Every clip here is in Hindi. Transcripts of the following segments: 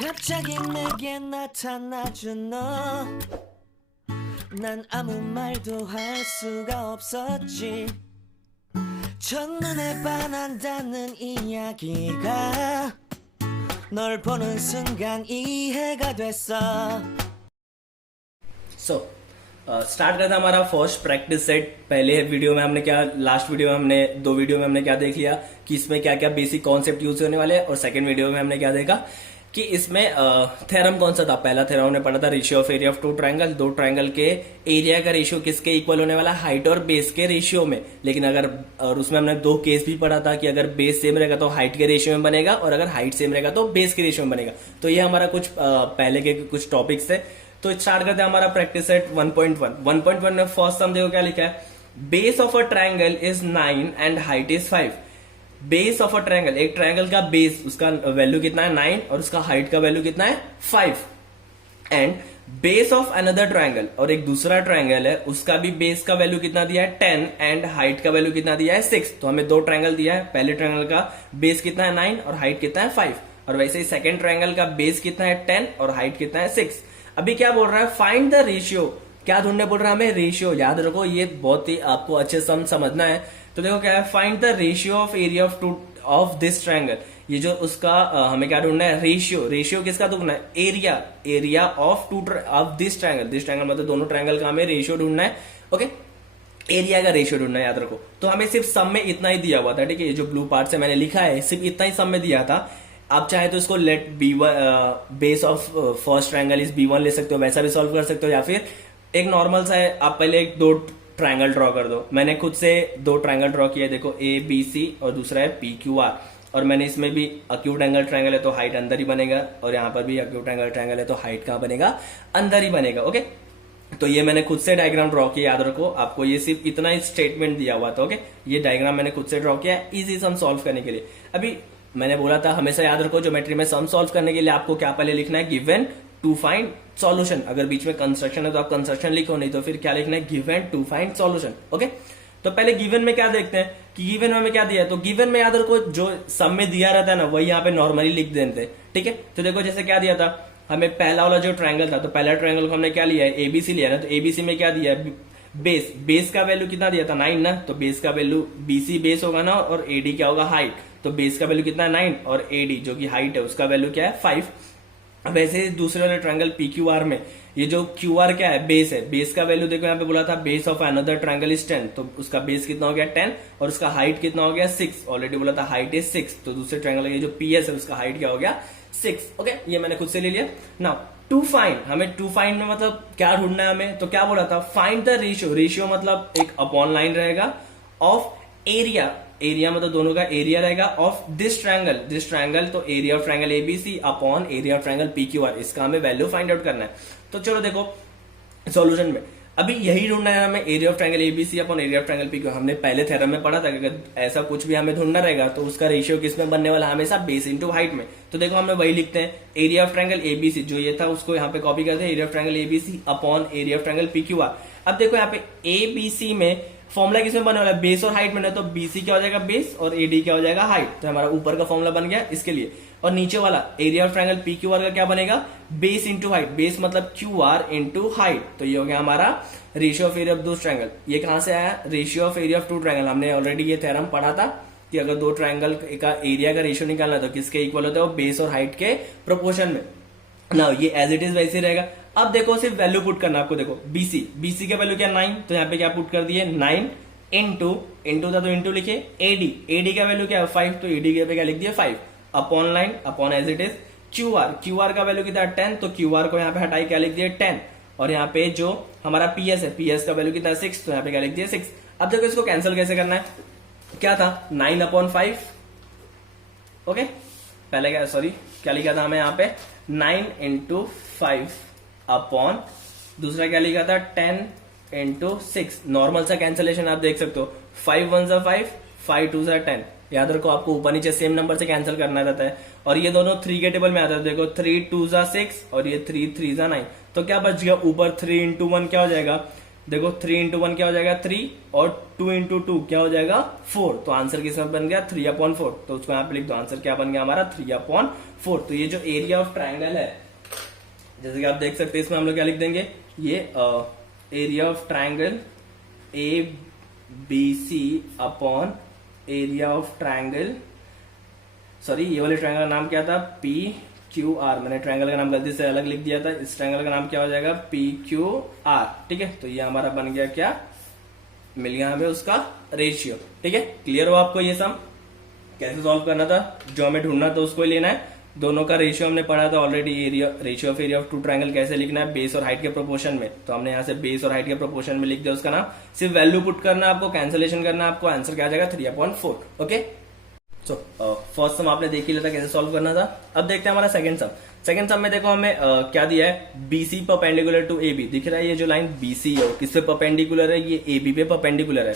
갑자기 내게 나타나준 너, 난 아무 말도 할 수가 없었지. 첫눈에 반한다는 이야기가 널 보는 순간 이해가 됐어. सो स्टार्ट करते हैं हमारा फर्स्ट प्रैक्टिस सेट। पहले वीडियो में हमने क्या, लास्ट वीडियो में हमने दो वीडियो में हमने क्या देख लिया कि इसमें क्या क्या बेसिक कॉन्सेप्ट यूज होने वाले हैं, और सेकंड वीडियो में हमने क्या देखा कि इसमें थ्योरम कौन सा था। पहला थ्योरम हमने पढ़ा था ratio of area of two triangle, दो ट्रायंगल के एरिया का रेशियो किसके इक्वल होने वाला, हाइट और बेस के रेशियो में। लेकिन अगर, और उसमें हमने दो केस भी पढ़ा था कि अगर बेस सेम रहेगा तो हाइट के रेशियो में बनेगा, और अगर हाइट सेम रहेगा तो बेस के रेशियो में बनेगा। तो ये हमारा कुछ पहले के कुछ टॉपिक्स थे। तो स्टार्ट करते हैं हमारा प्रैक्टिस सेट 1.1। 1.1 में फर्स्ट सम देखो क्या लिखा है, base of a triangle is 9 and height is 5। Base of a triangle, एक ट्रायंगल का बेस, उसका वैल्यू कितना है 9 और उसका हाइट का वैल्यू कितना है 5। And base of another triangle, और एक दूसरा ट्रायंगल है उसका भी बेस का वैल्यू कितना दिया है 10 एंड हाइट का वैल्यू कितना दिया है 6। तो हमें दो ट्रायंगल दिया है, पहले ट्रायंगल का बेस कितना है 9 और हाइट कितना है 5, और वैसे ही सेकेंड ट्रायंगल का बेस कितना है 10 और हाइट कितना है 6। अभी क्या बोल रहा है, फाइंड द रेशियो। क्या ढूंढने बोल रहा है हमें, रेशियो। याद रखो ये बहुत ही आपको अच्छे से समझना है। तो देखो क्या है, find the ratio of area of two of this triangle. ये जो उसका हमें क्या ढूंढना है, रेशियो। रेशियो किसका ढूंढना है, area, area of two of this triangle. This triangle मतलब दोनों ट्रायंगल का हमें रेशियो ढूंढना है। ओके, एरिया का रेशियो ढूंढना है, याद रखो। तो हमें सिर्फ सम में इतना ही दिया हुआ था, ठीक है। ये जो ब्लू पार्ट से मैंने लिखा है सिर्फ इतना ही सम में दिया था। आप चाहे तो इसको let B1 base of first triangle is B1 ले सकते हो, वैसा भी सॉल्व कर सकते हो, या फिर एक नॉर्मल सा है, आप पहले एक दो ट्रायंगल ड्रॉ कर दो। मैंने खुद से दो ट्रायंगल ड्रॉ किया, देखो ABC और दूसरा है PQR, और मैंने इसमें भी अक्यूट एंगल ट्रायंगल है तो हाइट अंदर ही बनेगा, और यहाँ पर भी अक्यूट एंगल ट्रायंगल है तो हाइट कहाँ बनेगा, अंदर ही बनेगा। ओके, तो ये मैंने खुद से डायग्राम ड्रॉ किया, याद रखो। आपको ये सिर्फ इतना ही स्टेटमेंट दिया हुआ था। ओके, ये डायग्राम मैंने खुद से ड्रॉ किया इजी सम सॉल्व करने के लिए। अभी मैंने बोला था हमेशा याद रखो ज्योमेट्री में सम सॉल्व करने के लिए आपको क्या पहले लिखना है, गिवन टू फाइंड सॉल्यूशन। अगर बीच में कंस्ट्रक्शन है तो आप कंस्ट्रक्शन लिखो, नहीं तो फिर क्या लिखना है, given to find solution. Okay, तो पहले गिवन में क्या देखते हैं कि गिवन में हमें क्या दिया है। तो गिवन में याद रखो जो सम में दिया रहता है ना, वही यहाँ पे नॉर्मली लिख देते हैं, ठीक है। तो देखो जैसे क्या दिया था हमें, पहला वाला जो ट्रायंगल था, तो पहला ट्रायंगल को हमने क्या लिया है, ABC लिया ना। तो ABC में क्या दिया है, बेस। बेस का वैल्यू कितना दिया था 9 ना, तो बेस का वैल्यू BC बेस होगा ना, और AD क्या होगा, हाइट। तो बेस का वैल्यू कितना है 9, और AD जो कि हाइट है उसका वैल्यू क्या है 5। वैसे ही दूसरे वाले ट्रायंगल PQR में ये जो QR क्या है, बेस है। बेस का वैल्यू देखो यहाँ पे बोला था base of another triangle is 10, तो उसका बेस कितना हो गया 10 और उसका हाइट कितना हो गया 6। ऑलरेडी बोला था हाइट इज 6, तो दूसरे ट्रायंगल का ये जो PS है उसका हाइट क्या हो गया 6। ओके, ये मैंने खुद से ले लिया। नाउ टू फाइंड, हमें टू फाइंड में मतलब क्या ढूंढना है हमें, तो क्या बोला था, फाइंड द रेशियो। रेशियो मतलब एक अपॉन लाइन रहेगा ऑफ एरिया, एरिया मतलब दोनों का एरिया रहेगा of this triangle. This triangle तो area of triangle ABC upon area of triangle PQR, इसका हमें वैल्यू फाइंड आउट करना है। तो चलो देखो सॉल्यूशन में अभी यही ढूंढना है हमें, area of triangle ABC upon area of triangle PQR। हमने पहले थ्योरम में पढ़ा था कि अगर ऐसा कुछ भी हमें ढूंढना रहेगा तो उसका रेशियो किसमें बनने वाला, हमेशा बेस इंटू हाइट में। तो देखो हमें वही लिखते हैं, एरिया ऑफ ट्रायंगल ABC जो ये था उसको यहाँ पे कॉपी करते हैं, area of triangle ABC upon area of triangle PQR। अब देखो यहाँ पे ABC में फॉर्मुला किसमें बनने वाला है, बेस और हाइट में ना। तो BC क्या हो जाएगा बेस और AD क्या हो जाएगा हाइट। तो हमारा ऊपर का फॉर्मुला बन गया इसके लिए। और नीचे वाला एरिया ऑफ ट्रायंगल PQR का क्या बनेगा, बेस इंटू हाइट। बेस मतलब QR इंटू हाइट। तो ये हो गया हमारा रेशियो ऑफ एरिया ऑफ दो ट्रायंगल। ये कहां से आया, ratio of area of two triangle. हमने ऑलरेडी ये थ्योरम पढ़ा था कि अगर दो ट्रायंगल का एरिया का रेशियो निकालना है तो किसके इक्वल होता है, वो बेस और हाइट के प्रोपोर्शन में। ना ये एज इट इज वैसे ही रहेगा। अब देखो सिर्फ वैल्यू पुट करना आपको। देखो BC का वैल्यू क्या 9, तो यहाँ पे क्या पुट कर दिए 9 इंटू था तो इंटू लिखे AD का वैल्यू क्या है 5, तो AD के पे क्या लिख दिया 5 upon line upon as it is QR का वैल्यू कितना 10, तो QR को यहाँ पे हटाई क्या लिख दिया 10, और यहाँ पे जो हमारा PS है PS का वैल्यू कितना 6, तो यहाँ पे क्या लिख दिया 6। अब देखो इसको कैंसिल कैसे करना है, क्या था 9 अपॉन 5। ओके, पहले क्या, सॉरी क्या लिखा था हमें यहाँ पे 9 इंटू 5 अपॉन दूसरा क्या लिखा था 10 इंटू 6। नॉर्मल सा कैंसिलेशन आप देख सकते हो, 5 1 जा 5, 5 2 जा 10। याद रखो आपको ऊपर नीचे सेम नंबर से कैंसिल करना रहता है, और ये दोनों 3 के टेबल में आता है। देखो 3 2 जा 6 और ये 3 3 जा 9। तो क्या बच गया ऊपर 3 इंटू 1 क्या हो जाएगा, देखो 3 इंटू 1 क्या हो जाएगा 3 और 2 इंटू 2 क्या हो जाएगा 4। तो आंसर किस बन गया 3/4। तो उसको यहाँ पे लिख दो, आंसर क्या बन गया हमारा 3/4। तो ये जो एरिया ऑफ ट्राइंगल है, जैसे कि आप देख सकते हैं, इसमें हम लोग क्या लिख देंगे, ये area of triangle A B C upon area of triangle, sorry ये वाले ट्राइंगल का नाम क्या था पी क्यू आर, मैंने ट्राइंगल का नाम गलती से अलग लिख दिया था, इस ट्राइंगल का नाम क्या हो जाएगा पी क्यू आर। ठीक है, तो ये हमारा बन गया क्या, मिल गया हमें उसका रेशियो। ठीक है, क्लियर हो आपको ये सम कैसे सॉल्व करना था, जो हमें ढूंढना था उसको ही लेना है। दोनों का रेशियो हमने पढ़ा था already, area ratio of area of two triangle कैसे लिखना है, बेस और हाइट के प्रोपोर्शन में। तो हमने यहाँ से बेस और हाइट के प्रोपोर्शन में लिख दिया उसका नाम, सिर्फ वैल्यू पुट करना है आपको, कैंसिलेशन करना है आपको, आंसर क्या आ जाएगा 3/4। ओके, सो फर्स्ट सम आपने देख ही लिया था कैसे सॉल्व करना था। अब देखते हैं हमारा सेकंड सम। सेकंड सम में देखो हमें क्या दिया है, BC perpendicular to A B. दिख रहा है ये जो लाइन बीसी है किससे परपेंडिकुलर है, ये ए बी पे परपेंडिकुलर है।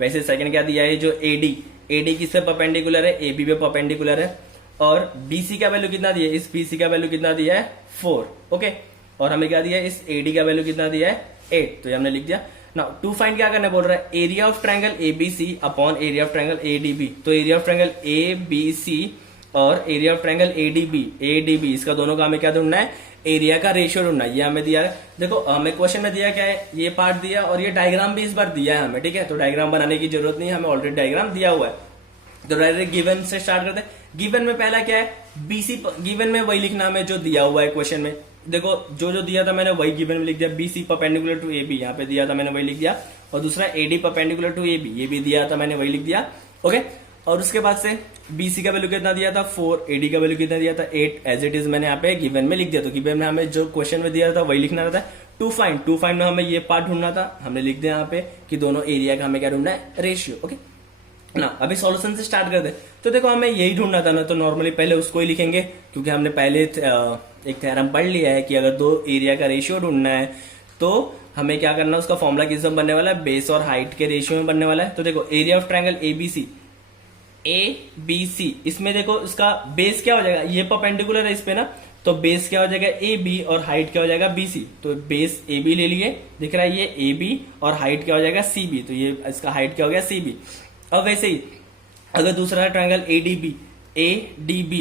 वैसे सेकंड क्या दिया है, जो एडी किससे परपेंडिकुलर है, ए बी पे परपेंडिकुलर है। और बीसी का वैल्यू कितना दिया है, इस बीसी का वैल्यू कितना दिया है 4। ओके, और हमें क्या दिया है, इस एडी का वैल्यू कितना दिया है 8। तो ये हमने लिख दिया। नाउ टू फाइंड क्या करना बोल रहा है, area of triangle ABC upon area of triangle ADB. तो एरिया ऑफ ट्राइंगल एबीसी और एरिया ऑफ ट्राइंगल एडीबी इसका दोनों का हमें क्या ढूंढना है, एरिया का रेशियो ढूंढना है। ये हमें दिया है, देखो हमें क्वेश्चन में दिया क्या है, ये पार्ट दिया और ये डायग्राम भी इस बार दिया है हमें। ठीक है, तो डायग्राम बनाने की जरूरत नहीं है, हमें ऑलरेडी डायग्राम दिया हुआ है। तो डायरेक्ट गिवन से स्टार्ट करते हैं। गिवन में पहला क्या है, बीसी, गिवन में वही लिखना हमें जो दिया हुआ है क्वेश्चन में। देखो जो दिया था मैंने वही गिवन में लिख दिया, BC perpendicular to A B यहाँ पे दिया था मैंने वही लिख दिया, और दूसरा AD perpendicular to A B ये भी दिया था मैंने वही लिख दिया। ओके, और उसके बाद से बीसी का वैल्यू कितना दिया था 4, एडी का वैल्यू कितना दिया था 8, एज इट इज मैंने यहाँ पे गिवन में लिख दिया। तो गिवन में हमें जो क्वेश्चन में दिया था वही लिखना रहता है। टू फाइंड में हमें ये पार्ट ढूंढना था, हमने लिख दिया यहाँ पे कि दोनों एरिया का हमें क्या ढूंढना है, रेशियो। ओके ना, अभी सॉल्यूशन से स्टार्ट कर दे। तो देखो हमें यही ढूंढना था ना, तो नॉर्मली पहले उसको ही लिखेंगे, क्योंकि हमने पहले एक थ्योरम पढ़ लिया है कि अगर दो एरिया का रेशियो ढूंढना है तो हमें क्या करना है, उसका फॉर्मूला किस में बनने वाला है, बेस और हाइट के रेशियो में बनने वाला है। तो देखो एरिया ऑफ ट्राइंगल एबीसी, इसमें देखो इसका बेस क्या हो जाएगा, ये परपेंडिकुलर है इस पे ना, तो बेस क्या हो जाएगा ए बी और हाइट क्या हो जाएगा बीसी। तो बेस ए बी ले लिए, दिख रहा है ये ए बी, और हाइट क्या हो जाएगा सी बी, तो ये इसका हाइट क्या हो गया सी बी। अब वैसे ही अगर दूसरा ट्रायंगल एडीबी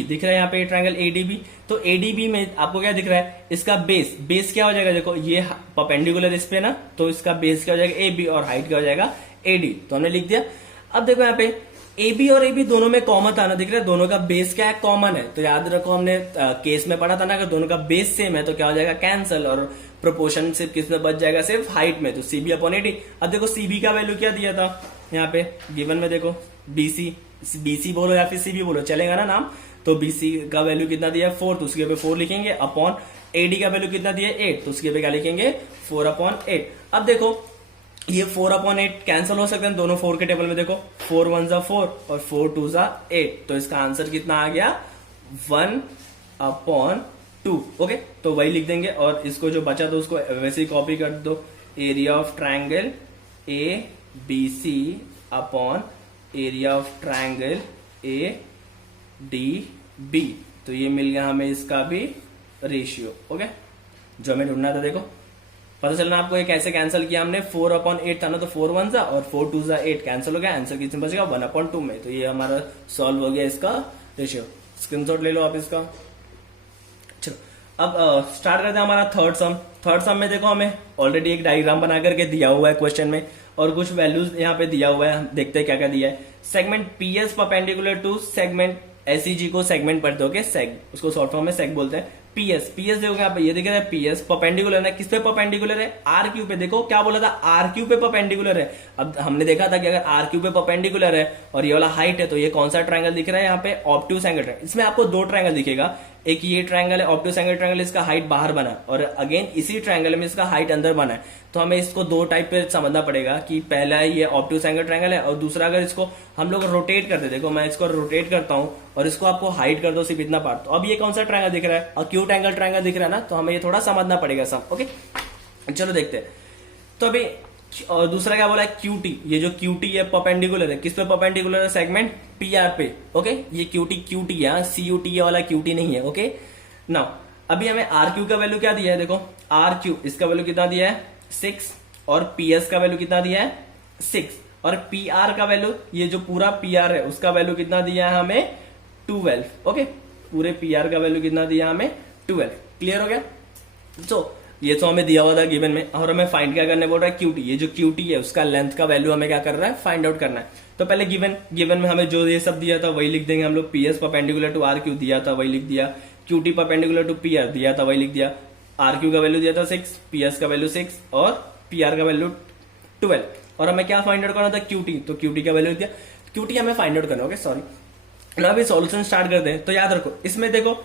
दिख रहा है यहाँ पे ट्रायंगल एडीबी, तो एडीबी में आपको क्या दिख रहा है, इसका बेस क्या हो जाएगा, देखो ये परपेंडिकुलर इस पे ना, तो इसका बेस क्या हो जाएगा एबी और हाइट क्या हो जाएगा एडी। तो हमने लिख दिया। अब देखो यहाँ पे एबी और एबी दोनों में कॉमन था ना, दिख रहा है दोनों का बेस क्या है, कॉमन है। तो याद रखो हमने केस में पढ़ा था ना, अगर दोनों का बेस सेम है तो क्या हो जाएगा कैंसल, और प्रोपोर्शन सिर्फ किस में बच जाएगा, सिर्फ हाइट में, तो सीबी अपॉन एडी। अब देखो सीबी का वैल्यू क्या दिया था यहाँ पे गिवन में, देखो बीसी बोलो या फिर सीबी बोलो चलेगा ना नाम। तो बीसी का वैल्यू कितना दिया है 4, तो उसके पे 4 लिखेंगे, अपॉन एडी का वैल्यू कितना दिया है 8, तो उसके पे क्या लिखेंगे 4/8। अब देखो ये 4/8 कैंसिल हो सकते हैं दोनों 4 के टेबल में, देखो 4 1 जा 4 और 4 2 जा 8, तो इसका आंसर कितना आ गया 1/2। ओके, तो वही लिख देंगे, और इसको जो बचा तो उसको वैसे ही कॉपी कर दो, area of triangle A B C upon area of triangle A D B. तो ये मिल गया हमें इसका भी रेशियो। ओके, जो हमें ढूंढना था, देखो पता चलना आपको ये कैसे कैंसिल किया हमने, 4/8 था ना, तो 4 1 जा और 4 2 जा 8 कैंसिल हो गया, आंसर कितने बचेगा 1/2 में। तो ये हमारा सॉल्व हो गया इसका रेशियो। स्क्रीनशॉट ले लो आप इसका। चलो अब स्टार्ट करते हैं हमारा थर्ड सम। थर्ड सम में देखो हमें ऑलरेडी एक डायग्राम बना करके दिया हुआ है क्वेश्चन में, और कुछ वैल्यूज यहाँ पे दिया हुआ है, हम देखते हैं क्या क्या दिया है। Segment PS perpendicular to segment SEG को सेगमेंट पढ़ते हो के सेग, उसको शॉर्ट फॉर्म में सेग बोलते हैं। पीएस देखोगे यहाँ पे, ये दिख रहा है पीएस परपेंडिकुलर है, किस पे परपेंडिकुलर है, आर क्यू पे। देखो क्या बोला था, आर क्यू पे परपेंडिकुलर है। अब हमने देखा था कि अगर आर क्यू पे परपेंडिकुलर है और ये वाला हाइट है, तो ये कौन सा ट्रायंगल दिख रहा है यहाँ पे, ऑब्ट्यूज एंगल ट्रायंगल। इसमें आपको दो ट्रायंगल दिखेगा, एक ये ट्रायंगल है ऑब्ट्यूज एंगल ट्रायंगल, इसका हाइट बाहर बना, और अगेन इसी ट्रायंगल में इसका हाइट अंदर बना है। तो हमें इसको दो टाइप पे समझना पड़ेगा कि पहला ये ऑब्ट्यूज एंगल ट्रायंगल है, और दूसरा अगर इसको हम लोग रोटेट करते, देखो मैं इसको रोटेट करता हूं और इसको आपको हाइट कर दो सिर्फ इतना पार्ट, तो अब ये कौन सा ट्रायंगल दिख रहा है, अक्यूट एंगल ट्रायंगल दिख रहा है ना, तो हमें ये थोड़ा समझना पड़ेगा सब। ओके, चलो देखते हैं। तो अभी और दूसरा क्या बोला है, क्यूटी। ये जो क्यूटी है परपेंडिकुलर है, किस पे परपेंडिकुलर है, सेगमेंट पीआर पे। ओके, ये क्यूटी है, सीयूटी वाला क्यूटी नहीं है। ओके, नाउ अभी हमें आर क्यू का वैल्यू क्या दिया है, देखो आर क्यू इसका वैल्यू कितना दिया है 6, और पीएस का वैल्यू कितना दिया है 6 और पीआर का वैल्यू, ये जो पूरा पीआर है उसका वैल्यू कितना दिया है हमें 12। ओके, पूरे पीआर का वैल्यू कितना दिया हमें 12। क्लियर हो गया। तो ये तो हमें दिया हुआ था गिवन में, और हमें फाइंड क्या करने बोल रहा है क्यूटी। ये जो क्यूटी है उसका लेंथ का वैल्यू हमें क्या कर रहा है फाइंड आउट करना है। तो पहले गिवन में हमें जो ये सब दिया था वही लिख देंगे हम लोग। PS perpendicular to R Q दिया था वही लिख दिया, क्यूटी परपेंडिकुलर टू पीआर दिया था वही लिख दिया, आर क्यू का वैल्यू दिया था 6, पीएस का वैल्यू 6 और पीआर का वैल्यू 12। और हमें क्या फाइंड आउट करना था क्यूटी, तो क्यूटी का वैल्यू दिया, क्यूटी हमें फाइंड आउट करना। ओके सॉरी, ना अभी सॉल्यूशन स्टार्ट करते हैं। तो याद रखो इसमें देखो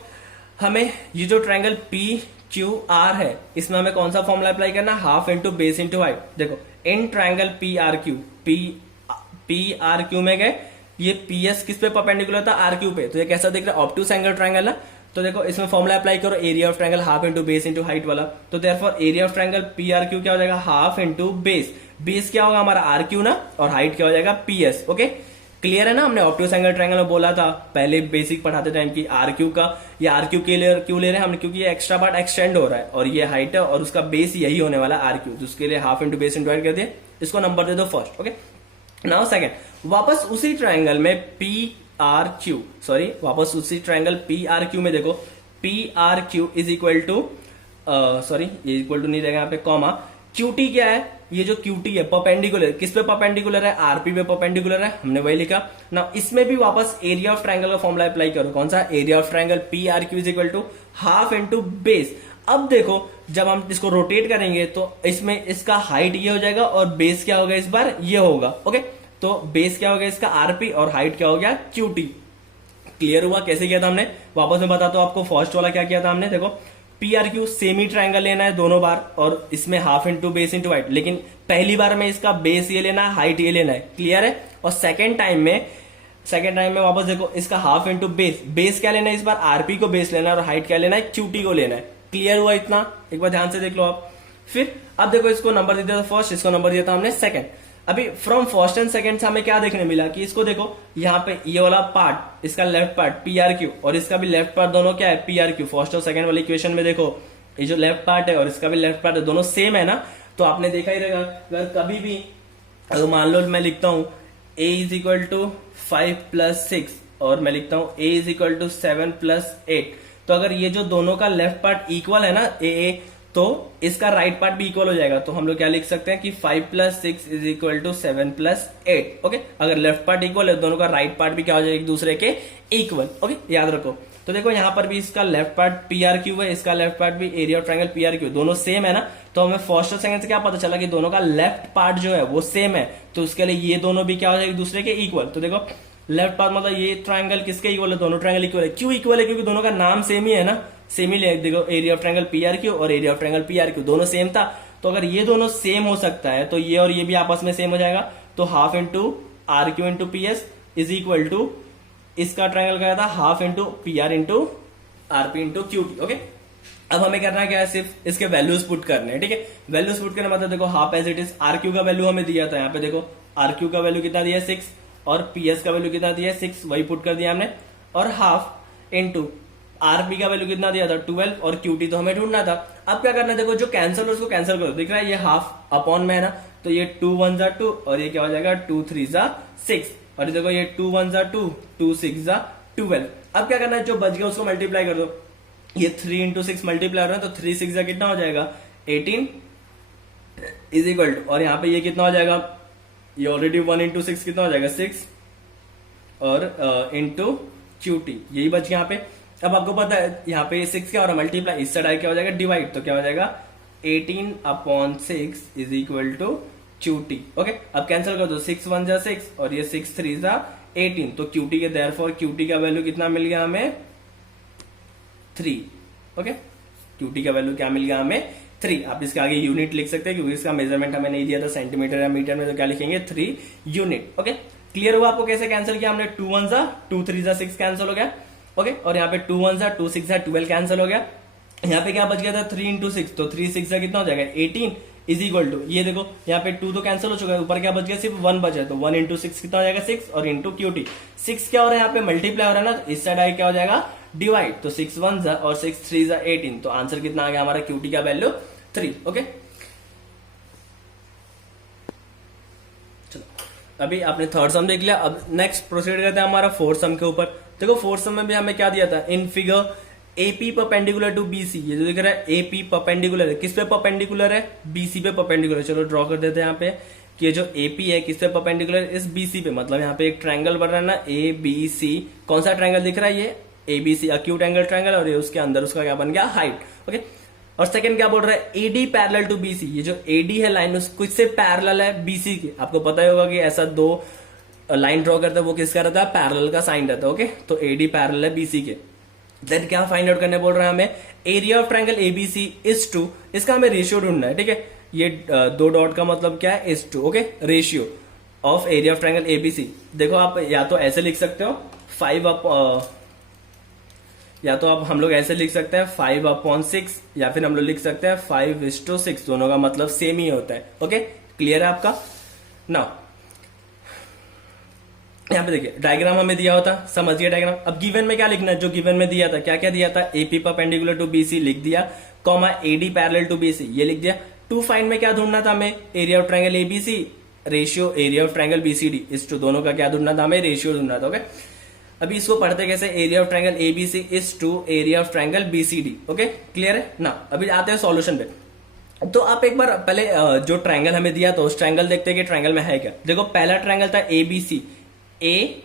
हमें ये जो ट्रायंगल पी क्यू आर है इसमें हमें कौन सा फॉर्मूला अप्लाई करना है, half into base into height. देखो in triangle P R Q, P R Q में गए, ये पीएस किस पे परपेंडिकुलर था आर क्यू पे, तो ये कैसा दिख रहा है ऑब्टूस एंगल ट्रायंगल है। तो देखो इसमें फॉर्मूला अप्लाई करो area of triangle half into base into height वाला। तो therefore area of triangle P R Q क्या हो जाएगा हाफ इंटू बेस, बेस क्या होगा हमारा आर क्यू ना, और हाइट क्या हो जाएगा पीएस। ओके क्लियर है ना। हमने ऑब्टूस एंगल ट्रायंगल में बोला था पहले बेसिक पढ़ाते टाइम की आर क्यू का, ये आर क्यू क्यों ले रहे हैं हमने, क्योंकि ये एक्स्ट्रा पार्ट एक्सटेंड हो रहा है और ये हाइट है और उसका बेस यही होने वाला आर क्यू, तो उसके लिए half into base into height कर दिया। इसको नंबर दे दो फर्स्ट। ओके नाउ सेकंड, वापस उसी ट्रायंगल में पी आर क्यू, सॉरी वापस उसी ट्रायंगल पी आर क्यू में देखो P R Q is equal to, sorry ये इक्वल टू नहीं रहेगा यहाँ पे कॉमा, क्यूटी क्या है, ये जो क्यूटी है परपेंडिकुलर, किस पे परपेंडिकुलर है आरपी पे परपेंडिकुलर है, हमने वही लिखा ना। इसमें भी वापस एरिया ऑफ ट्रायंगल का फॉर्मूला अप्लाई करो, कौन सा, area of triangle P R Q is equal to half into base. अब देखो जब हम इसको रोटेट करेंगे तो इसमें इसका हाइट ये हो जाएगा और बेस क्या होगा इस बार ये होगा। ओके तो बेस क्या हो गया इसका आरपी और हाइट क्या हो गया क्यूटी। क्लियर हुआ कैसे किया था हमने, वापस में बताता हूं आपको। फर्स्ट वाला क्या किया था हमने, देखो P R Q semi triangle लेना है दोनों बार और इसमें half into base into height, लेकिन पहली बार में इसका बेस ये लेना है हाइट ये लेना है। क्लियर है। और सेकेंड टाइम में वापस देखो इसका हाफ इंटू बेस, बेस क्या लेना है इस बार आरपी को बेस लेना है और हाइट क्या लेना है क्यूटी को लेना है। क्लियर हुआ इतना, एक बार ध्यान से देख लो आप। फिर अब देखो इसको नंबर दिया था फर्स्ट, इसको नंबर दिया था हमने सेकंड। अभी फ्रॉम फर्स्ट एंड सेकंड से हमें क्या देखने मिला कि इसको देखो यहाँ पे ये वाला पार्ट इसका left part P R Q और इसका भी लेफ्ट पार्ट दोनों क्या है पी आर क्यू। फर्स्ट और सेकंड वाली इक्वेशन में देखो ये जो लेफ्ट पार्ट है और इसका भी लेफ्ट पार्ट है दोनों सेम है ना। तो आपने देखा ही रहेगा अगर कभी भी अगर मान लो मैं लिखता हूं a इज इक्वल टू 5 + 6 और मैं लिखता हूं a इज इक्वल टू 7 + 8, तो अगर ये जो दोनों का लेफ्ट पार्ट इक्वल है ना ए, तो इसका राइट पार्ट भी इक्वल हो जाएगा। तो हम लोग क्या लिख सकते हैं कि 5 + 6 इज इक्वल टू 7 + 8। ओके अगर लेफ्ट पार्ट इक्वल है दोनों का राइट पार्ट भी क्या हो जाएगा एक दूसरे के इक्वल। ओके याद रखो। तो देखो यहाँ पर भी इसका left part P R Q है, इसका लेफ्ट पार्ट भी area of triangle P R Q, दोनों सेम है ना। तो हमें फर्स्ट और सेकंड से क्या पता चला कि दोनों का लेफ्ट पार्ट जो है वो सेम है, तो उसके लिए ये दोनों भी क्या हो जाएगा एक दूसरे के इक्वल। तो देखो लेफ्ट पार्ट मतलब ये ट्रायंगल किसके इक्वल है, दोनों ट्रायंगल इक्वल है। क्यों इक्वल है, क्योंकि दोनों का नाम सेम ही है ना, सेम ही ले। देखो area of triangle P R Q और area of triangle P R Q दोनों सेम था, तो अगर ये दोनों सेम हो सकता है तो ये और ये भी आपस में सेम हो जाएगा। तो half into R Q into P S is equal to इसका ट्रायंगल क्या था half into P R into RP into QT. Okay अब हमें करना क्या है, सिर्फ इसके वैल्यूज पुट करने हैं। ठीक है वैल्यूज पुट करने मतलब देखो half as it is R Q का वैल्यू हमें दिया था, यहाँ पे देखो आर क्यू का वैल्यू कितना दिया है 6 और पीएस का वैल्यू कितना दिया है 6, वही पुट कर दिया हमने। और हाफ इंटू आरपी का वैल्यू कितना दिया था 12 और क्यूटी तो हमें ढूंढना था। अब क्या करना है, देखो जो कैंसिल हो उसको कैंसिल करो, दिख रहा है ये हाफ अपॉन में है ना, तो ये 2 × 1 = 2 और ये क्या हो जाएगा 2 × 3 = 6 और देखो ये 2 × 1 = 2, 2 × 6 = 12। अब क्या करना है, जो बच गया उसको मल्टीप्लाई कर दो, ये 3 × 6 मल्टीप्लाई हो रहा है तो 3 × 6 कितना हो जाएगा 18 इज इक्वल टू, और यहाँ पे ये कितना हो जाएगा, ये ऑलरेडी 1 × 6 कितना हो जाएगा 6 और इंटू क्यूटी यही बच गया यहाँ पे। अब आपको पता है यहाँ पे 6 क्या हो रहा है मल्टीप्लाई, इस साइड क्या हो जाएगा डिवाइड, तो क्या हो जाएगा 18/6 is equal to QT. Okay अब कैंसिल कर दो, 6 × 1 = 6 और ये 6 × 3 = 18, तो क्यूटी के देयरफॉर क्यूटी का वैल्यू कितना मिल गया हमें 3। ओके क्यूटी का वैल्यू क्या मिल गया हमें 3। आप इसके आगे यूनिट लिख सकते हैं क्योंकि इसका मेजरमेंट हमें नहीं दिया था सेंटीमीटर या मीटर में, तो क्या लिखेंगे 3 यूनिट। ओके क्लियर हुआ आपको कैसे कैंसिल किया हमने, 2 × 1 = 2, 3 × 6 कैंसिल हो गया। ओके और यहाँ पे 2 × 1 = 2, 6 × 12 कैंसिल हो गया। यहाँ पे क्या बच गया था 3 × 6, तो 3 × 6 कितना हो जाएगा 18 इज इक्वल टू, ये देखो यहाँ पे 2 तो कैंसिल हो चुका है, ऊपर क्या बच गया सिर्फ 1 बचा है, तो 1 × 6 कितना हो जाएगा 6 और इंटू क्यूटी 6 क्या हो रहा है यहाँ पे मल्टीप्लाई हो रहा है ना, तो इस साइड आगे क्या हो जाएगा डिवाइड, तो 6 × 1 = और 6 × 3 = 18, तो आंसर कितना आ गया हमारा क्यूटी का वैल्यू 3। ओके अभी आपने थर्ड सम देख लिया, अब नेक्स्ट प्रोसीड करते हैं हमारा फोर्थ सम के ऊपर। देखो फोर्थ सम में भी हमें क्या दिया था, in figure AP perpendicular to BC, ये जो दिख रहा है एपी परपेंडिकुलर है, किस पे परपेंडिकुलर है, बीसी पे परपेंडिकुलर। चलो ड्रॉ कर देते हैं यहाँ पे कि ये जो एपी है किस पे परपेंडिकुलर, इस बीसी पे, मतलब यहाँ पे एक ट्रायंगल बन रहा है ना ए बी सी। कौन सा ट्रायंगल दिख रहा है, ये एबीसी अक्यूट एंगल ट्रायंगल, और ये उसके अंदर उसका क्या बन गया, हाइट। ओके, और सेकंड क्या बोल रहा है, एडी पैरेलल टू बीसी, ये जो एडी है लाइन उसको इससे पैरेलल है बीसी के। आपको पता ही होगा कि ऐसा दो लाइन ड्रॉ करता है वो किसका रहता है, पैरेलल का साइन रहता है। ओके, तो एडी पैरेलल है बीसी के। देन क्या फाइंड आउट करने बोल रहा है हमें, area of triangle ABC is to, इसका हमें रेशियो ढूंढना है। ठीक है, ये दो डॉट का मतलब क्या है, is to. Okay, ratio of area of triangle ABC. देखो आप या तो ऐसे लिख सकते हो 5 या तो आप हम लोग ऐसे लिख सकते हैं 5/6, या फिर हम लोग लिख सकते हैं 5:6, दोनों का मतलब सेम ही होता है। ओके, क्लियर है आपका। नाउ यहाँ पे देखिए डायग्राम हमें दिया होता, समझिए डायग्राम। अब गिवन में क्या लिखना है, जो गिवन में दिया था, क्या क्या दिया था, एपी परपेंडिकुलर टू बीसी लिख दिया, comma AD parallel to BC ये लिख दिया। टू फाइंड में क्या ढूंढना था हमें, area of triangle ABC ratio area of triangle BCD, इस टू दोनों का क्या ढूंढना था हमें, रेशियो ढूंढना था। ओके, अभी इसको पढ़ते कैसे, area of triangle ABC is to area of triangle BCD. Okay, clear है ना। अभी आते हैं सॉल्यूशन पे। तो आप एक बार पहले जो ट्रायंगल हमें दिया था उस ट्रायंगल देखते हैं कि ट्रायंगल में है क्या। देखो पहला ट्रायंगल था एबीसी, ए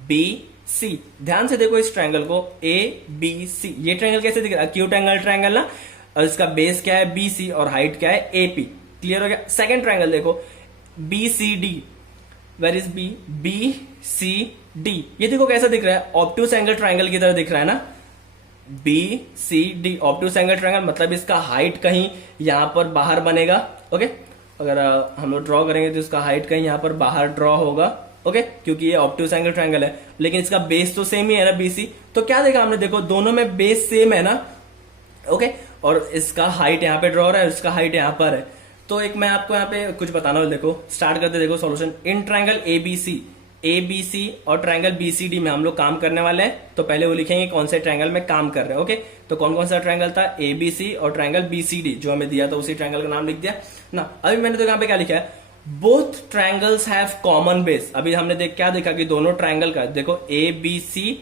बी सी, ध्यान से देखो इस ट्रायंगल को, ए बी सी। ये ट्रायंगल कैसे दिख रहा है, एक्यूट एंगल ट्रायंगल ना, और इसका बेस क्या है बीसी और हाइट क्या है एपी। क्लियर हो गया। सेकंड ट्रायंगल देखो B C D, where is B, B C D, ये देखो कैसा दिख रहा है, ऑब्ट्यूस एंगल ट्रायंगल की तरह दिख रहा है ना, B C D obtuse angle triangle, मतलब इसका हाइट कहीं यहां पर बाहर बनेगा। ओके, अगर हम लोग ड्रॉ करेंगे तो इसका हाइट कहीं यहां पर बाहर ड्रॉ होगा। ओके, क्योंकि ये ऑब्ट्यूस एंगल ट्रायंगल है, लेकिन इसका बेस तो सेम ही है ना बीसी। तो क्या देखा हमने, देखो दोनों में बेस सेम है ना। ओके, और इसका हाइट यहाँ पे ड्रॉ हो रहा है, इसका हाइट यहाँ पर है। तो एक मैं आपको यहाँ पे कुछ बताना हूँ, देखो स्टार्ट करते देखो सॉल्यूशन। इन ट्रायंगल एबीसी और ट्रायंगल बीसीडी में हम लोग काम करने वाले हैं। तो पहले वो लिखेंगे कौन से ट्रायंगल में काम कर रहे हैं। ओके, तो कौन कौन सा ट्रायंगल था, एबीसी और ट्रायंगल बीसीडी, जो हमें दिया था उसी ट्रायंगल का नाम लिख दिया ना। अभी मैंने तो यहाँ पे क्या लिखा है, both triangles have common base. अभी हमने क्या देखा कि दोनों ट्रायंगल का, देखो ए बी सी,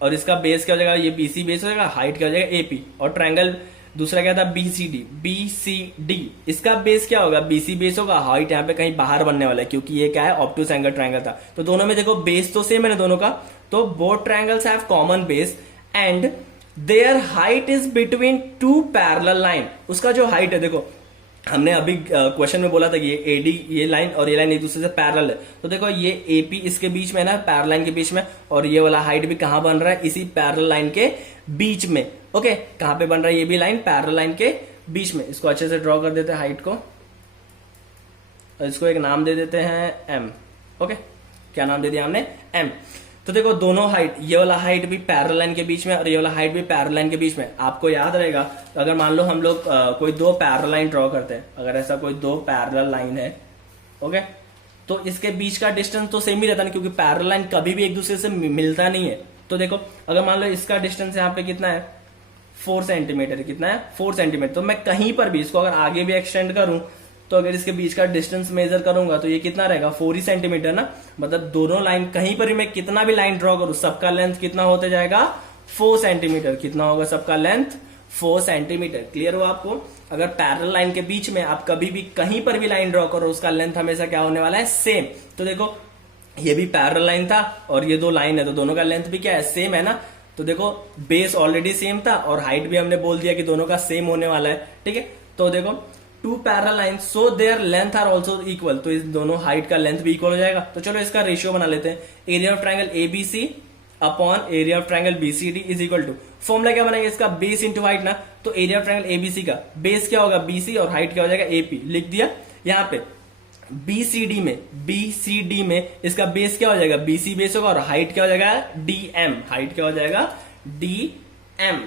और इसका बेस क्या हो जाएगा, ये बीसी बेस हो जाएगा, हाइट क्या हो जाएगा एपी। और ट्रायंगल दूसरा क्या था बीसीडी, इसका बेस क्या होगा, बीसी बेस होगा, हाइट यहाँ पे कहीं बाहर बनने वाला है, क्योंकि ये क्या है ऑब्ट्यूस एंगल ट्रायंगल था। तो दोनों में देखो बेस तो सेम है ना दोनों का। तो both triangles have common base and their height is between two parallel line. उसका जो हाइट है, देखो हमने अभी क्वेश्चन में बोला था कि ये एडी, ये लाइन और ये लाइन एक दूसरे से पैरेलल है। तो देखो ये एपी इसके बीच में है ना, पैरेलल लाइन के बीच में, और ये वाला हाइट भी कहां बन रहा है, इसी पैरेलल लाइन के बीच में। ओके, कहां पे बन रहा है, ये भी लाइन पैरेलल लाइन के बीच में। इसको अच्छे से ड्रॉ कर देते हैं हाइट को, और इसको एक नाम दे देते हैं एम। ओके, क्या नाम दे दिया हमने, एम। तो देखो दोनों हाइट, ये वाला हाइट भी पैरेलल लाइन के बीच में और ये वाला हाइट भी पैरेलल लाइन के बीच में। आपको याद रहेगा, अगर मान लो हम लोग कोई दो पैरेलल लाइन ड्रॉ करते हैं, अगर ऐसा कोई दो पैरेलल लाइन है, ओके, तो इसके बीच का डिस्टेंस तो सेम ही रहता है, क्योंकि पैरेलल लाइन कभी भी एक दूसरे से मिलता नहीं है। तो देखो अगर मान लो इसका डिस्टेंस यहाँ पे कितना है, 4 सेंटीमीटर, कितना है 4 सेंटीमीटर। तो मैं कहीं पर भी इसको अगर आगे भी एक्सटेंड करूं, तो अगर इसके बीच का डिस्टेंस मेजर करूंगा तो ये कितना रहेगा, 4 ही सेंटीमीटर ना। मतलब दोनों लाइन, कहीं पर भी मैं कितना भी लाइन ड्रॉ करूं, सबका लेंथ कितना होते जाएगा, 4 सेंटीमीटर। कितना होगा सबका लेंथ, 4 सेंटीमीटर। क्लियर हुआ आपको। अगर पैरेलल लाइन के बीच में आप कभी भी कहीं पर भी लाइन ड्रॉ करो, उसका लेंथ हमेशा क्या होने वाला है, सेम। तो देखो ये भी पैरेलल लाइन था और ये दो लाइन है, तो दोनों का लेंथ भी क्या है, सेम है ना। तो देखो बेस ऑलरेडी सेम था और हाइट भी हमने बोल दिया कि दोनों का सेम होने वाला है। ठीक है, तो देखो two parallel line so their length are also equal, तो इस दोनों हाइट का लेंथ भी इक्वल हो जाएगा। तो चलो इसका रेशियो बना लेते हैं, area of triangle ABC upon area of triangle BCD is equal to, formula क्या बनाएंगे इसका, बेस इंटू हाइट ना। तो एरिया ऑफ ट्रायंगल एबीसी का बेस क्या होगा, बीसी, और हाइट क्या हो जाएगा एपी, लिख दिया। यहाँ पे बीसीडी में इसका बेस क्या हो जाएगा, बीसी बेस होगा, और हाइट क्या हो जाएगा, डीएम, हाइट क्या हो जाएगा, डीएम।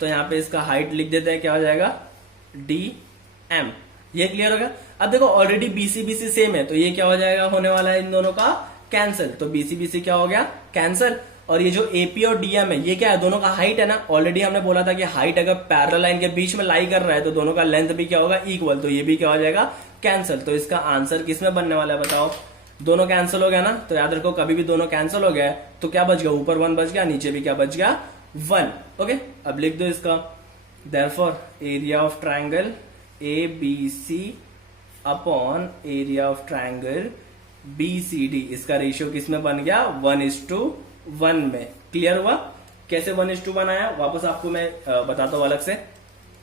तो यहाँ पे इसका हाइट लिख देते हैं, क्या हो जाएगा, डीएम। ये क्लियर होगा। अब देखो ऑलरेडी बीसी सेम है, तो ये क्या हो जाएगा, होने वाला है इन दोनों का कैंसिल। तो बीसी क्या हो गया, कैंसिल। और ये जो एपी और डीएम है, ये क्या है, दोनों का हाइट है ना। ऑलरेडी हमने बोला था कि हाइट अगर पैरेलल लाइन के बीच में लाई कर रहा है तो दोनों का लेंथ भी क्या होगा, इक्वल। तो ये भी क्या हो जाएगा, कैंसिल। तो इसका आंसर किसमें बनने वाला है बताओ, दोनों कैंसिल हो गया ना, तो याद रखो कभी भी दोनों कैंसिल हो गया तो क्या बच गया, ऊपर 1 बच गया, नीचे भी क्या बच गया, 1। ओके, अब लिख दो इसका, therefore area of triangle ABC upon area of triangle BCD, इसका रेशियो किस में बन गया, 1:1 में। क्लियर हुआ कैसे 1:1 आया, वापस आपको मैं बताता हूं अलग से।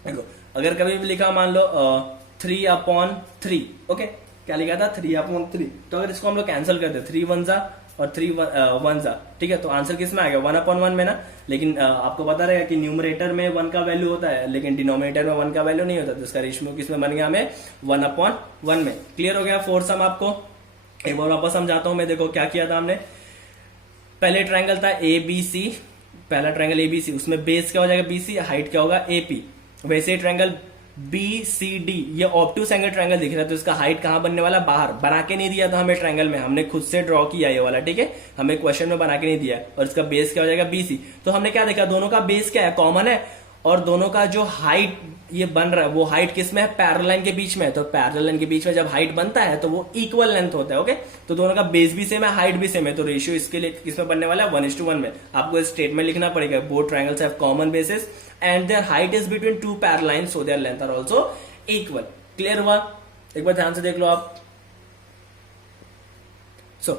देखो अगर कभी भी लिखा मान लो 3/3, ओके, क्या लिखा था 3/3, तो अगर इसको हम लोग कैंसिल करते 3 1 जा और 3 1 जा, ठीक है, तो आंसर किस में आ गया, 1/1 में ना। लेकिन आपको पता रहेगा कि न्यूमरेटर में 1 का वैल्यू होता है लेकिन डिनोमिनेटर में 1 का वैल्यू नहीं होता, तो इसका रेशियो किस में बन गया हमें, 1/1 में। क्लियर हो गया फोर्थ सम आपको। एक बार वापस समझाता हूं मैं। देखो क्या किया था हमने, पहले ट्रायंगल था ABC, पहला ट्रायंगल ABC, उसमें बेस क्या हो जाएगा BC, हाइट क्या होगा AP। वैसे ट्रायंगल BCD, ये ऑब्टूस एंगल ट्रायंगल दिख रहा है, तो इसका हाइट कहां बनने वाला, बाहर। बना के नहीं दिया था हमें ट्रायंगल में, हमने खुद से ड्रॉ किया ये वाला, ठीक है, हमें क्वेश्चन में बना के नहीं दिया। और इसका बेस क्या हो जाएगा BC। तो हमने क्या देखा, दोनों का बेस क्या है, कॉमन है, और दोनों का जो हाइट ये बन रहा है वो हाइट किस में है, पैरेलल लाइन के बीच में है। तो पैरेलल लाइन के बीच में जब हाइट बनता है तो वो इक्वल लेंथ होता है। ओके, तो दोनों का बेस भी सेम है, हाइट भी सेम है, तो रेशियो इसके लिए किसमें बनने वाला है, 1:1 में। आपको स्टेटमेंट लिखना पड़ेगा, both triangles have common basis and their height is between 2 parallel lines, so their length are also equal. Clear हुआ, एक बार ध्यान से देख लो आप। सो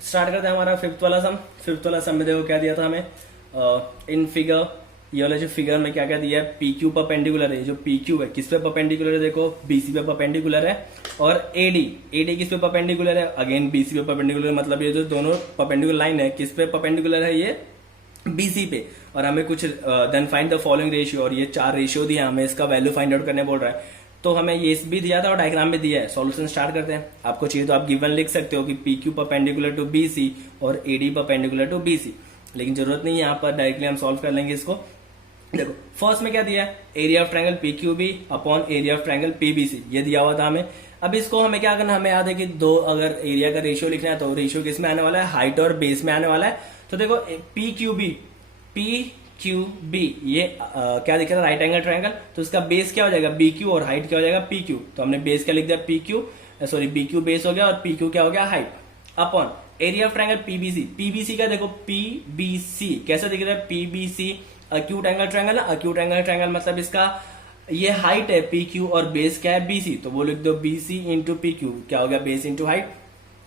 स्टार्ट करते हैं हमारा फिफ्थ वाला सम। फिफ्थ वाला सम में देखो क्या दिया था हमें, इन फिगर, ये वाला जो फिगर में क्या क्या दिया है, PQ परपेंडिकुलर है, जो PQ है किस पे परपेंडिकुलर है, देखो BC पे परपेंडिकुलर है, और AD किस पे परपेंडिकुलर है, अगेन BC पे परपेंडिकुलर, मतलब ये जो दोनों परपेंडिकुलर लाइन है किस पे परपेंडिकुलर है, ये BC पे। और हमें कुछ then find the following ratio, और ये 4 रेशियो दिया हमें, इसका वैल्यू फाइंड आउट करने बोल रहा है। तो हमें ये भी दिया था और डायग्राम भी दिया है। सॉल्यूशन स्टार्ट करते हैं। आपको चाहिए तो आप गिवन लिख सकते हो कि PQ परपेंडिकुलर टू BC और AD परपेंडिकुलर टू BC, लेकिन जरूरत नहीं है, यहाँ पर डायरेक्टली हम सॉल्व कर लेंगे इसको। देखो फर्स्ट में क्या दिया है, area of triangle PQB upon area of triangle PBC, ये दिया हुआ था हमें। अब इसको हमें क्या करना, हमें याद है कि दो अगर एरिया का रेशियो लिखना है तो रेशियो किस में आने वाला है, हाइट और बेस में आने वाला है। तो देखो PQB ये क्या दिख रहा है, राइट एंगल ट्रायंगल, तो इसका बेस क्या हो जाएगा BQ और हाइट क्या हो जाएगा PQ। तो हमने बेस क्या लिख दिया BQ बेस हो गया और PQ क्या हो गया, height, upon area of triangle PBC का देखो PBC कैसा दिख रहा है, PBC अक्यूट एंगल ट्रायंगल है, अक्यूट एंगल ट्रायंगल मतलब इसका ये हाइट है PQ और बेस क्या है BC, तो वो लिख दो BC इंटू PQ, क्या हो गया, बेस इंटू हाइट।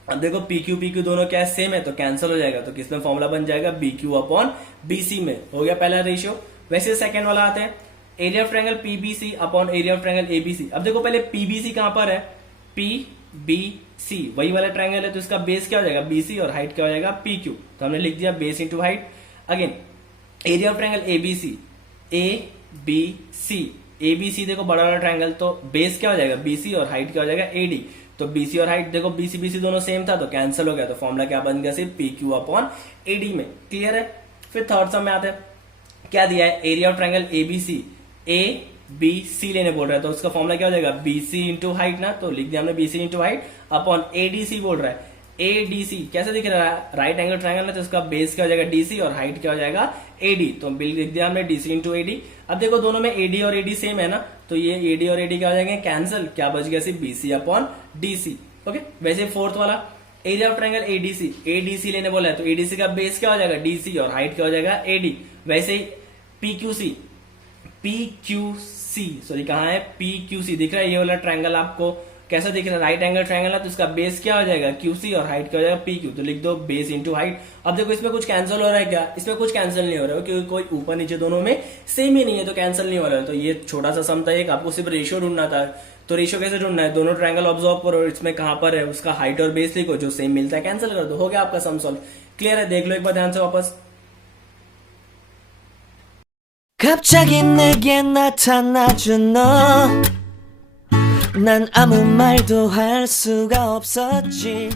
अब देखो PQ दोनों क्या सेम है तो कैंसिल हो जाएगा, तो किसमें फॉर्मूला बन जाएगा, BQ अपॉन BC में। हो गया पहला रेशियो। वैसे सेकंड वाला आते हैं, area of triangle PBC upon area of triangle ABC। अब देखो पहले PBC कहां पर है, PBC वही वाला ट्रायंगल है, तो इसका बेस क्या हो जाएगा BC और हाइट क्या हो जाएगा PQ, तो हमने लिख दिया base into height. Again area of triangle ABC देखो बड़ा वाला ट्रायंगल, तो बेस क्या हो जाएगा BC और हाइट क्या हो जाएगा AD, तो BC और हाइट देखो BC दोनों सेम था तो कैंसिल हो गया, तो फॉर्मूला क्या बन गया, सिर्फ PQ अपॉन AD में। क्लियर है। फिर थर्ड सम में आते हैं, क्या दिया है, एरिया ऑफ ट्रायंगल ABC लेने बोल रहा है, तो उसका फॉर्मूला क्या हो जाएगा, BC इंटू हाइट ना, तो लिख दिया हमने BC into height upon ADC बोल रहा है। ADC कैसे दिख रहा है, राइट एंगल ट्रायंगल है, तो उसका बेस क्या हो जाएगा DC और हाइट क्या हो जाएगा AD, तो बिल लिख दिया हमने DC इंटू AD। अब देखो दोनों में AD और AD सेम है ना, तो ये AD और AD क्या हो जाएंगे, कैंसिल, क्या बच गया सिर्फ BC अपॉन DC। ओके, वैसे फोर्थ वाला एरिया ऑफ ट्रायंगल ADC लेने बोला है, तो ADC का बेस क्या हो जाएगा DC और हाइट क्या हो जाएगा AD। वैसे ही PQC सॉरी कहाँ है, PQC दिख रहा है, ये वाला ट्रायंगल आपको कैसा दिख रहा है, राइट एंगल ट्रायंगल है, तो इसका बेस क्या हो जाएगा QC और हाइट क्या हो जाएगा PQ, तो लिख दो बेस इंटू हाइट। अब देखो इसमें कुछ कैंसिल हो रहा है क्या, इसमें कुछ कैंसिल नहीं हो रहा है क्योंकि कोई ऊपर नीचे दोनों में सेम ही नहीं है, तो कैंसिल नहीं हो रहा है। तो ये छोटा सा सम था, एक आपको सिर्फ रेशियो ढूंढना था। तो रेशियो कैसे ढूंढना है, दोनों ट्रायंगल ऑब्जर्व करो और इसमें कहां पर है उसका हाइट और बेस लिखो, जो सेम मिलता है कैंसिल कर दो, हो गया आपका सम सॉल्व। क्लियर है, देख लो एक बार ध्यान से वापस। 갑자기 내게 나타나준 너, 난 아무 말도 할 수가 없었지.